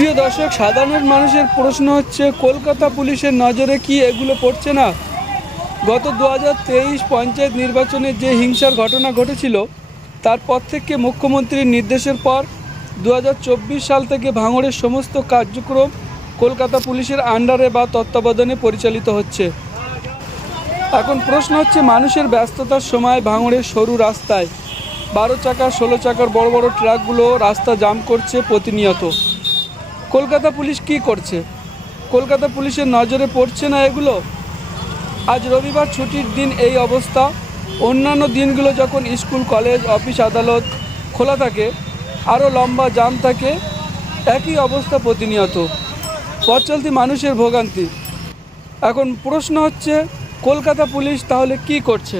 প্রিয় দর্শক, সাধারণ মানুষের প্রশ্ন হচ্ছে, কলকাতা পুলিশের নজরে কি এগুলো পড়ছে না? গত দু হাজার তেইশ পঞ্চায়েত নির্বাচনে যে হিংসার ঘটনা ঘটেছিল, তারপর থেকে মুখ্যমন্ত্রীর নির্দেশের পর দু হাজার চব্বিশ সাল থেকে ভাঙড়ের সমস্ত কার্যক্রম কলকাতা পুলিশের আন্ডারে বা তত্ত্বাবধানে পরিচালিত হচ্ছে। এখন প্রশ্ন হচ্ছে, মানুষের ব্যস্ততার সময় ভাঙড়ের সরু রাস্তায় বারো চাকা ষোলো চাকার বড় বড় ট্রাকগুলো রাস্তা জাম করছে প্রতিনিয়ত। কলকাতা পুলিশ কি করছে? কলকাতা পুলিশের নজরে পড়ছে না এগুলো? আজ রবিবার ছুটির দিন এই অবস্থা। অন্যান্য দিনগুলো যখন স্কুল, কলেজ, অফিস, আদালত খোলা থাকে আরও লম্বা জাম থাকে, একই অবস্থা প্রতিনিয়ত। পথ চলতি মানুষের ভোগান্তি। এখন প্রশ্ন হচ্ছে, কলকাতা পুলিশ তাহলে কি করছে?